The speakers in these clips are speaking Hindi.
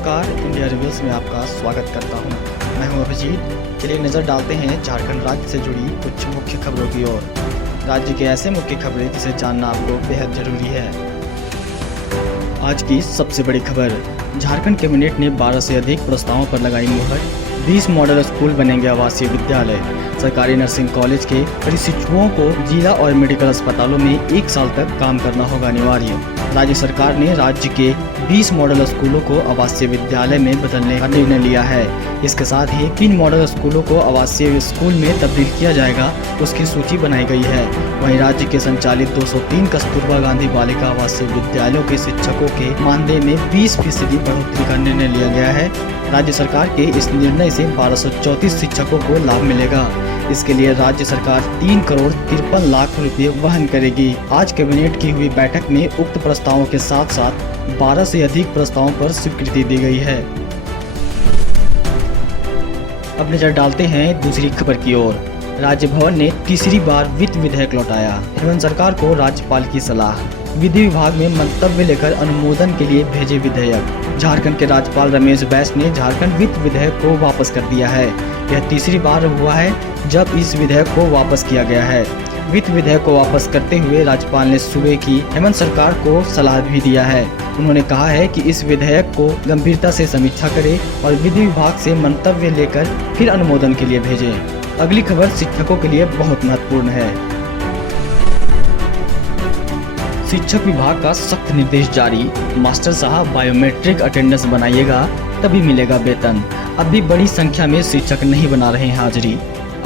नमस्कार, इंडिया रिव्यूज में आपका स्वागत करता हूं। मैं हूं अभिजीत। चलिए नज़र डालते हैं झारखंड राज्य से जुड़ी कुछ मुख्य खबरों की ओर। राज्य के ऐसे मुख्य खबरें जिसे जानना आपको बेहद जरूरी है। आज की सबसे बड़ी खबर, झारखंड कैबिनेट ने 12 से अधिक प्रस्तावों पर लगाई मुहर। 20 मॉडल स्कूल बनेंगे आवासीय विद्यालय। सरकारी नर्सिंग कॉलेज के प्रशिक्षुओं को जिला और मेडिकल अस्पतालों में 1 साल तक काम करना होगा अनिवार्य। राज्य सरकार ने राज्य के 20 मॉडल स्कूलों को आवासीय विद्यालय में बदलने का निर्णय लिया है। इसके साथ ही 3 मॉडल स्कूलों को आवासीय स्कूल में तब्दील किया जाएगा, उसकी सूची बनाई गई है। वहीं राज्य के संचालित 203 कस्तूरबा गांधी बालिका आवासीय विद्यालयों के शिक्षकों के मानदेय में 20% बढ़ोतरी का निर्णय लिया गया है। राज्य सरकार के इस निर्णय से 1234 शिक्षकों को लाभ मिलेगा। इसके लिए राज्य सरकार 3 करोड़ 53 लाख रुपए वहन करेगी। आज कैबिनेट की हुई बैठक में उक्त प्रस्तावों के साथ साथ 12 से अधिक प्रस्तावों पर स्वीकृति दी गई है। अब नजर डालते हैं दूसरी खबर की ओर। राज्य भवन ने तीसरी बार वित्त विधेयक लौटाया। हेमंत सरकार को राज्यपाल की सलाह। विधि विभाग में मंतव्य लेकर अनुमोदन के लिए भेजे विधेयक। झारखंड के राज्यपाल रमेश बैस ने झारखंड वित्त विधेयक को वापस कर दिया है। यह तीसरी बार हुआ है जब इस विधेयक को वापस किया गया है। वित्त विधेयक को वापस करते हुए राज्यपाल ने सूबे की हेमंत सरकार को सलाह भी दिया है। उन्होंने कहा है कि इस विधेयक को गंभीरता से समीक्षा करें और विधि विभाग से मंतव्य लेकर फिर अनुमोदन के लिए भेजें। अगली खबर शिक्षकों के लिए बहुत महत्वपूर्ण है। शिक्षक विभाग का सख्त निर्देश जारी। मास्टर साहब बायोमेट्रिक अटेंडेंस बनाइएगा तभी मिलेगा वेतन। अभी बड़ी संख्या में शिक्षक नहीं बना रहे हैं हाजिरी।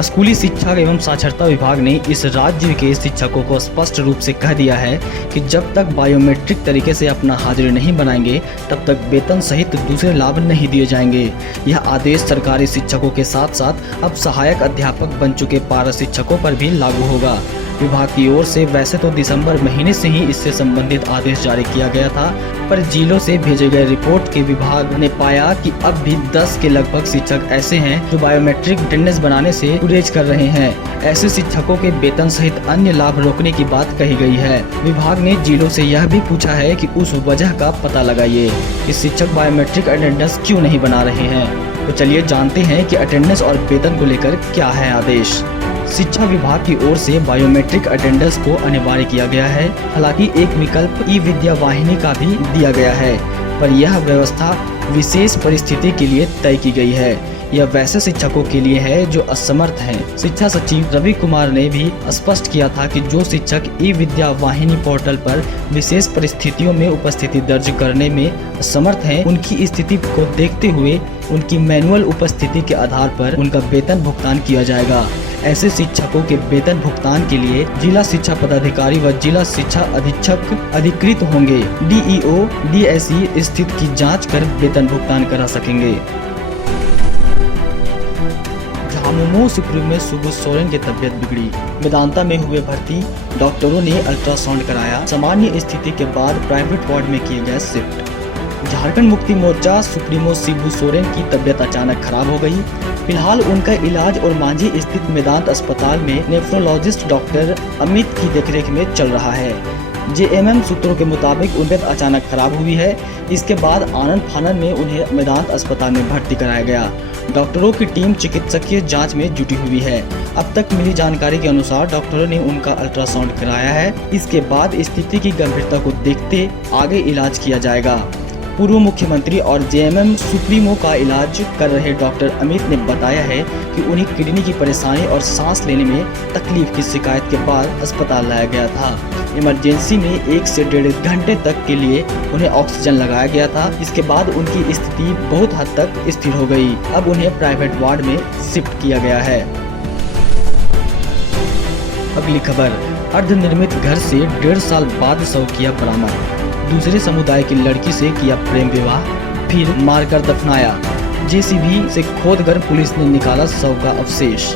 स्कूली शिक्षा एवं साक्षरता विभाग ने इस राज्य के शिक्षकों को स्पष्ट रूप से कह दिया है कि जब तक बायोमेट्रिक तरीके से अपना हाजिरी नहीं बनाएंगे तब तक वेतन सहित दूसरे लाभ नहीं दिए जाएंगे। यह आदेश सरकारी शिक्षकों के साथ साथ अब सहायक अध्यापक बन चुके पारा शिक्षकों पर भी लागू होगा। विभाग की ओर से वैसे तो दिसंबर महीने से ही इससे संबंधित आदेश जारी किया गया था, पर जिलों से भेजे गए रिपोर्ट के विभाग ने पाया कि अब भी 10 के लगभग शिक्षक ऐसे हैं जो बायोमेट्रिक अटेंडेंस बनाने से गुरेज कर रहे हैं। ऐसे शिक्षकों के वेतन सहित अन्य लाभ रोकने की बात कही गई है। विभाग ने जिलों से यह भी पूछा है कि उस वजह का पता लगाइए कि शिक्षक बायोमेट्रिक अटेंडेंस क्यों नहीं बना रहे हैं। तो चलिए जानते हैं कि अटेंडेंस और वेतन को लेकर क्या है आदेश। शिक्षा विभाग की ओर से बायोमेट्रिक अटेंडेंस को अनिवार्य किया गया है। हालांकि एक विकल्प ई विद्या वाहिनी का भी दिया गया है, पर यह व्यवस्था विशेष परिस्थिति के लिए तय की गई है। यह वैसे शिक्षकों के लिए है जो असमर्थ हैं। शिक्षा सचिव रवि कुमार ने भी स्पष्ट किया था कि जो शिक्षक ई विद्या वाहिनी पोर्टल पर विशेष परिस्थितियों में उपस्थिति दर्ज करने में असमर्थ हैं, उनकी स्थिति को देखते हुए उनकी मैनुअल उपस्थिति के आधार पर उनका वेतन भुगतान किया जाएगा। ऐसे शिक्षकों के वेतन भुगतान के लिए जिला शिक्षा पदाधिकारी व जिला शिक्षा अधीक्षक अधिकृत होंगे। डीईओ डीएसई स्थिति की जांच कर वेतन भुगतान करा सकेंगे। झामुमो सुप्रीम में सुबु सोरेन की तबीयत बिगड़ी। वेदांता में हुए भर्ती डॉक्टरों ने अल्ट्रासाउंड कराया। सामान्य स्थिति के बाद प्राइवेट वार्ड में किए गए शिफ्ट। झारखंड मुक्ति मोर्चा सुप्रीमो शिबू सोरेन की तबीयत अचानक खराब हो गई। फिलहाल उनका इलाज और मांझी स्थित मेदांत अस्पताल में नेफ्रोलॉजिस्ट डॉक्टर अमित की देखरेख में चल रहा है। जेएमएम सूत्रों के मुताबिक उनकी तबीयत अचानक खराब हुई है। इसके बाद आनन फानन में उन्हें मेदांत अस्पताल में भर्ती कराया गया। डॉक्टरों की टीम चिकित्सकीय जांच में जुटी हुई है। अब तक मिली जानकारी के अनुसार डॉक्टरों ने उनका अल्ट्रासाउंड कराया है। इसके बाद स्थिति की गंभीरता को देखते आगे इलाज किया जाएगा। पूर्व मुख्यमंत्री और जेएमएम सुप्रीमो का इलाज कर रहे डॉक्टर अमित ने बताया है कि उन्हें किडनी की परेशानी और सांस लेने में तकलीफ की शिकायत के बाद अस्पताल लाया गया था। इमरजेंसी में 1 से 1.5 घंटे तक के लिए उन्हें ऑक्सीजन लगाया गया था। इसके बाद उनकी स्थिति बहुत हद तक स्थिर हो गई। अब उन्हें प्राइवेट वार्ड में शिफ्ट किया गया है। अगली खबर, अर्धनिर्मित घर से 1.5 साल बाद शव किया बरामद। दूसरे समुदाय की लड़की से किया प्रेम विवाह, फिर मारकर दफनाया। जेसीबी से खोदकर पुलिस ने निकाला शव का अवशेष।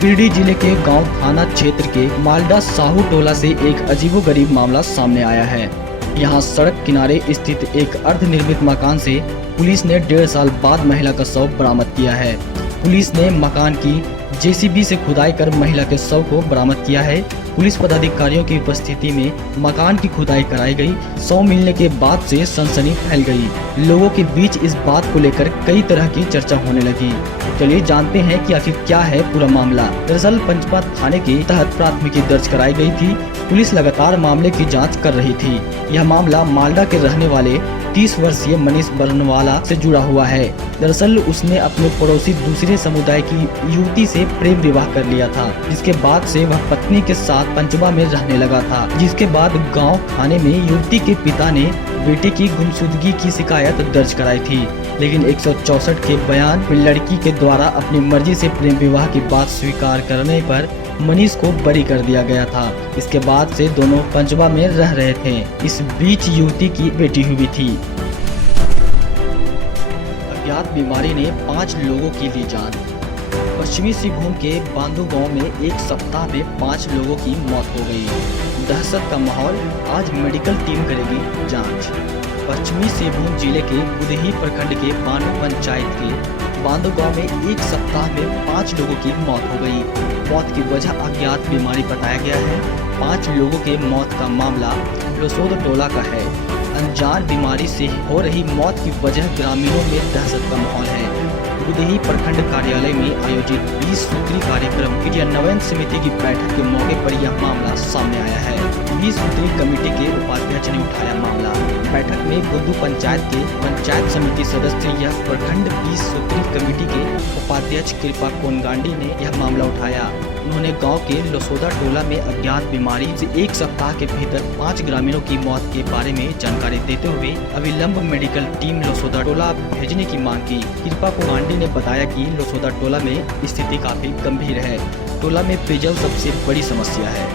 गिरिडीह जिले के गांव थाना क्षेत्र के मालडा साहू टोला से एक अजीबोगरीब मामला सामने आया है। यहां सड़क किनारे स्थित एक अर्धनिर्मित मकान से पुलिस ने 1.5 साल बाद महिला का शव बरामद किया है। पुलिस ने मकान की जेसीबी से खुदाई कर महिला के शव को बरामद किया है। पुलिस पदाधिकारियों की उपस्थिति में मकान की खुदाई कराई गई। शव मिलने के बाद से सनसनी फैल गई। लोगों के बीच इस बात को लेकर कई तरह की चर्चा होने लगी। चलिए जानते हैं कि आखिर क्या है पूरा मामला। दरअसल पंचपा थाने के तहत प्राथमिकी दर्ज कराई गई थी। पुलिस लगातार मामले की जांच कर रही थी। यह मामला मालदा के रहने वाले 30 वर्षीय मनीष बरनवाला से जुड़ा हुआ है। दरअसल उसने अपने पड़ोसी दूसरे समुदाय की युवती से प्रेम विवाह कर लिया था, जिसके बाद से वह पत्नी के साथ पंचबा में रहने लगा था। जिसके बाद गांव थाने में युवती के पिता ने बेटे की गुमशुदगी की शिकायत दर्ज कराई थी, लेकिन 164 के बयान में लड़की के द्वारा अपनी मर्जी से प्रेम विवाह की बात स्वीकार करने पर मनीष को बरी कर दिया गया था। इसके बाद से दोनों पंचबा में रह रहे थे। इस बीच युवती की बेटी हुई थी। अज्ञात बीमारी ने 5 लोगों की ली जान। पश्चिमी सिंहभूम के बांदू गांव में एक सप्ताह में 5 लोगों की मौत हो गई। दहशत का माहौल, आज मेडिकल टीम करेगी जांच। पश्चिमी सिंहभूम जिले के बुदही प्रखंड के बांडू पंचायत के बांदू गांव में एक सप्ताह में 5 लोगों की मौत हो गई। मौत की वजह अज्ञात बीमारी बताया गया है। 5 लोगों के मौत का मामला लोसोद टोला का है। अनजान बीमारी से हो रही मौत की वजह ग्रामीणों में दहशत का माहौल है। बुदही प्रखंड कार्यालय में आयोजित 20 सूत्री कार्यक्रम क्रियान्वयन समिति की बैठक के मौके पर यह मामला सामने आया है। 20 सूत्री कमेटी के उपाध्यक्ष ने उठाया मामला। बैठक में बुद्धू पंचायत के पंचायत समिति सदस्य यह प्रखंड 20 सूत्री कमेटी के उपाध्यक्ष कृपा कोनगांडी ने यह मामला उठाया। उन्होंने गांव के लोसोदा टोला में अज्ञात बीमारी से एक सप्ताह के भीतर 5 ग्रामीणों की मौत के बारे में जानकारी देते हुए अविलंब मेडिकल टीम लोसोदा टोला भेजने की मांग की। कृपा कोनगांडी ने बताया कि लोसोदा टोला में स्थिति काफी गंभीर है। टोला में पेयजल सबसे बड़ी समस्या है।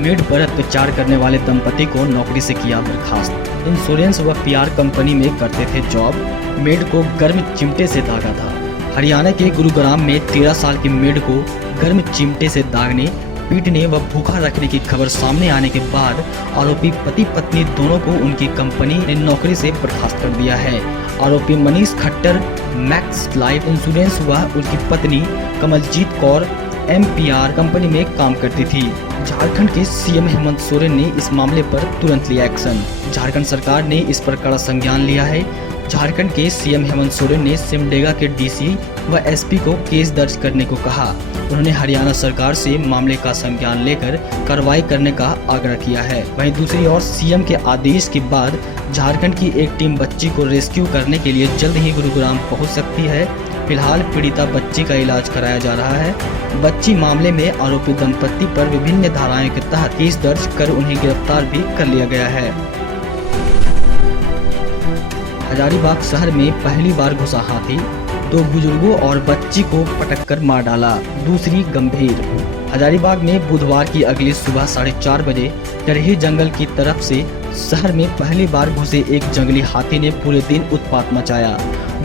मेड पर अत्याचार करने वाले दंपति को नौकरी से किया बर्खास्त। इंश्योरेंस व पीआर कंपनी में करते थे जॉब। मेड को गर्म चिमटे से दागा था। हरियाणा के गुरुग्राम में 13 साल की मेड को गर्म चिमटे से दागने, पीटने व भूखा रखने की खबर सामने आने के बाद आरोपी पति पत्नी दोनों को उनकी कंपनी ने नौकरी से बर्खास्त कर दिया है। आरोपी Manish Khattar max life insurance व उनकी पत्नी कमलजीत कौर MPR कंपनी में काम करती थी। झारखंड के सीएम हेमंत सोरेन ने इस मामले पर तुरंत लिया एक्शन। झारखंड सरकार ने इस पर कड़ा संज्ञान लिया है। झारखंड के सीएम हेमंत सोरेन ने सिमडेगा के DC व SP को केस दर्ज करने को कहा। उन्होंने हरियाणा सरकार से मामले का संज्ञान लेकर कार्रवाई करने का आग्रह किया है। वहीं दूसरी ओर सीएम के आदेश के बाद झारखंड की एक टीम बच्ची को रेस्क्यू करने के लिए जल्द ही गुरुग्राम पहुंच सकती है। फिलहाल पीड़िता बच्ची का इलाज कराया जा रहा है। बच्ची मामले में आरोपी दंपति पर विभिन्न धाराओं के तहत केस दर्ज कर उन्हें गिरफ्तार भी कर लिया गया है। हजारीबाग शहर में पहली बार घुसा हाथी, 2 बुजुर्गों और बच्ची को पटक कर मार डाला, दूसरी गंभीर। हजारीबाग में बुधवार की अगली सुबह 4:30 बजे टरही जंगल की तरफ से शहर में पहली बार घुसे एक जंगली हाथी ने पूरे दिन उत्पात मचाया।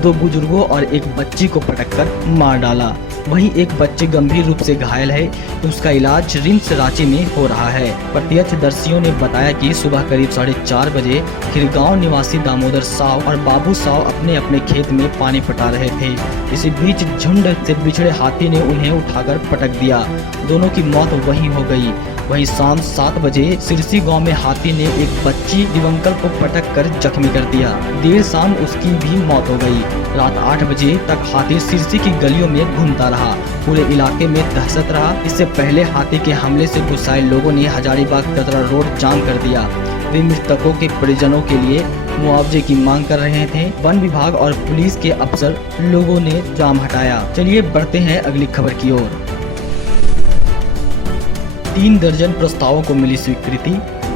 2 बुजुर्गों और एक बच्ची को पटककर मार डाला। वहीं एक बच्चे गंभीर रूप से घायल है। उसका इलाज रिम्स रांची में हो रहा है। प्रत्यक्षदर्शियों ने बताया कि सुबह करीब 4:30 बजे खिरगांव निवासी दामोदर साव और बाबू साव अपने अपने खेत में पानी पटा रहे थे। इसी बीच झुंड से बिछड़े हाथी ने उन्हें उठाकर पटक दिया। दोनों की मौत वहीं हो गई। वहीं शाम 7 बजे सिरसी गांव में हाथी ने एक बच्ची दिवंकर को पटक कर जख्मी कर दिया। देर शाम उसकी भी मौत हो गई। रात 8 बजे तक हाथी सिरसी की गलियों में घूमता रहा। पूरे इलाके में दहशत रहा। इससे पहले हाथी के हमले से गुस्साए लोगों ने हजारीबाग कतरा रोड जाम कर दिया। वे मृतकों के परिजनों के लिए मुआवजे की मांग कर रहे थे। वन विभाग और पुलिस के अफसर लोगों ने जाम हटाया। चलिए बढ़ते हैं अगली खबर की ओर। 3 दर्जन प्रस्तावों को मिली स्वीकृति।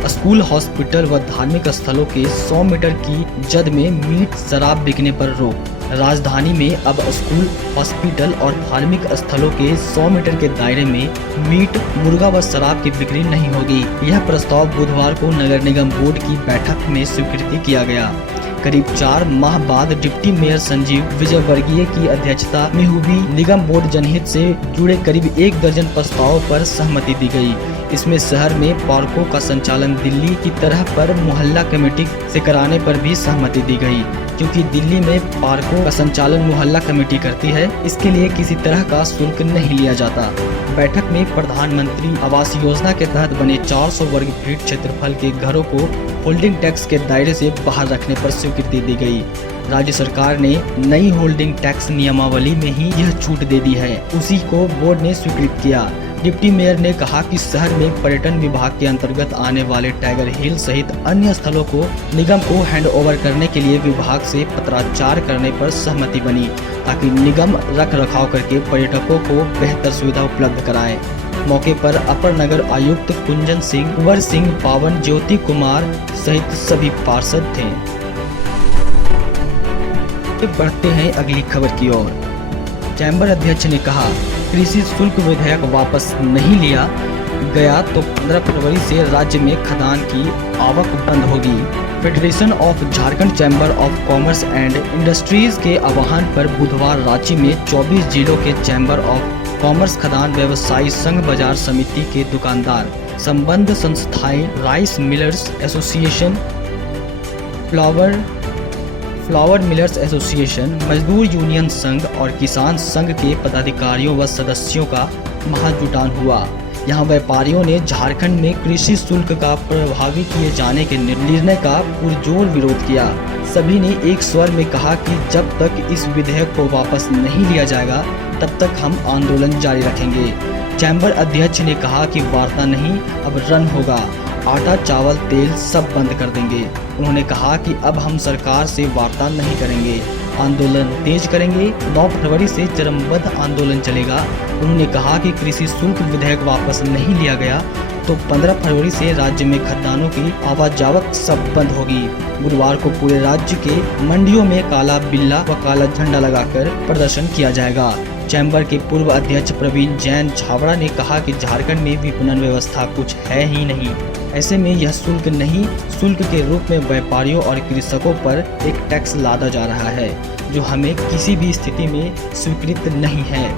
स्कूल, हॉस्पिटल व धार्मिक स्थलों के 100 मीटर की जद में मीट, शराब बिकने पर रोक। राजधानी में अब स्कूल, हॉस्पिटल और धार्मिक स्थलों के 100 मीटर के दायरे में मीट, मुर्गा व शराब की बिक्री नहीं होगी। यह प्रस्ताव बुधवार को नगर निगम बोर्ड की बैठक में स्वीकृति किया गया। करीब 4 माह बाद डिप्टी मेयर संजीव विजयवर्गीय की अध्यक्षता में हुई निगम बोर्ड जनहित से जुड़े करीब 1 दर्जन प्रस्तावों पर सहमति दी गई। इसमें शहर में पार्कों का संचालन दिल्ली की तरह पर मोहल्ला कमेटी से कराने पर भी सहमति दी गई। क्योंकि दिल्ली में पार्कों का संचालन मोहल्ला कमेटी करती है, इसके लिए किसी तरह का शुल्क नहीं लिया जाता। बैठक में प्रधानमंत्री आवास योजना के तहत बने 400 वर्ग फीट क्षेत्रफल के घरों को होल्डिंग टैक्स के दायरे से बाहर रखने पर स्वीकृति दी गई। राज्य सरकार ने नई होल्डिंग टैक्स नियमावली में ही यह छूट दे दी है, उसी को बोर्ड ने स्वीकृत किया। डिप्टी मेयर ने कहा कि शहर में पर्यटन विभाग के अंतर्गत आने वाले टाइगर हिल सहित अन्य स्थलों को निगम को हैंडओवर करने के लिए विभाग से पत्राचार करने पर सहमति बनी, ताकि निगम रख रखाव करके पर्यटकों को बेहतर सुविधा उपलब्ध कराए। मौके पर अपर नगर आयुक्त कुंजन सिंह, कुंवर सिंह, पावन ज्योति कुमार सहित सभी पार्षद थे। बढ़ते हैं अगली खबर की ओर। चैम्बर अध्यक्ष ने कहा, कृषि शुल्क विधेयक वापस नहीं लिया गया तो 15 फरवरी से राज्य में खदान की आवक बंद होगी। Federation of Jharkhand chamber of commerce and industries के आह्वान पर बुधवार रांची में 24 जिलों के चैम्बर ऑफ कॉमर्स, खदान व्यवसायी संघ, बाजार समिति के दुकानदार, संबद्ध संस्थाएं, rice millers association, flower millers association, मजदूर यूनियन संघ और किसान संघ के पदाधिकारियों व सदस्यों का महाजुटान हुआ। यहां व्यापारियों ने झारखंड में कृषि शुल्क का प्रभावी किए जाने के निर्णय का पुरजोर विरोध किया। सभी ने एक स्वर में कहा कि जब तक इस विधेयक को वापस नहीं लिया जाएगा तब तक हम आंदोलन जारी रखेंगे। चैम्बर अध्यक्ष ने कहा कि वार्ता नहीं, अब रन होगा। आटा, चावल, तेल सब बंद कर देंगे। उन्होंने कहा कि अब हम सरकार से वार्ता नहीं करेंगे, आंदोलन तेज करेंगे। 9 फरवरी से चरमबद्ध आंदोलन चलेगा। उन्होंने कहा कि कृषि शुल्क विधेयक वापस नहीं लिया गया तो 15 फरवरी से राज्य में खदानों की आवाजावक सब बंद होगी। गुरुवार को पूरे राज्य के मंडियों में काला बिल्ला व काला झंडा लगाकर प्रदर्शन किया जाएगा। चैम्बर के पूर्व अध्यक्ष प्रवीण जैन छाबड़ा ने कहा कि झारखंड में विपणन व्यवस्था कुछ है ही नहीं। ऐसे में यह शुल्क के रूप में व्यापारियों और कृषकों पर एक टैक्स लादा जा रहा है, जो हमें किसी भी स्थिति में स्वीकृत नहीं है।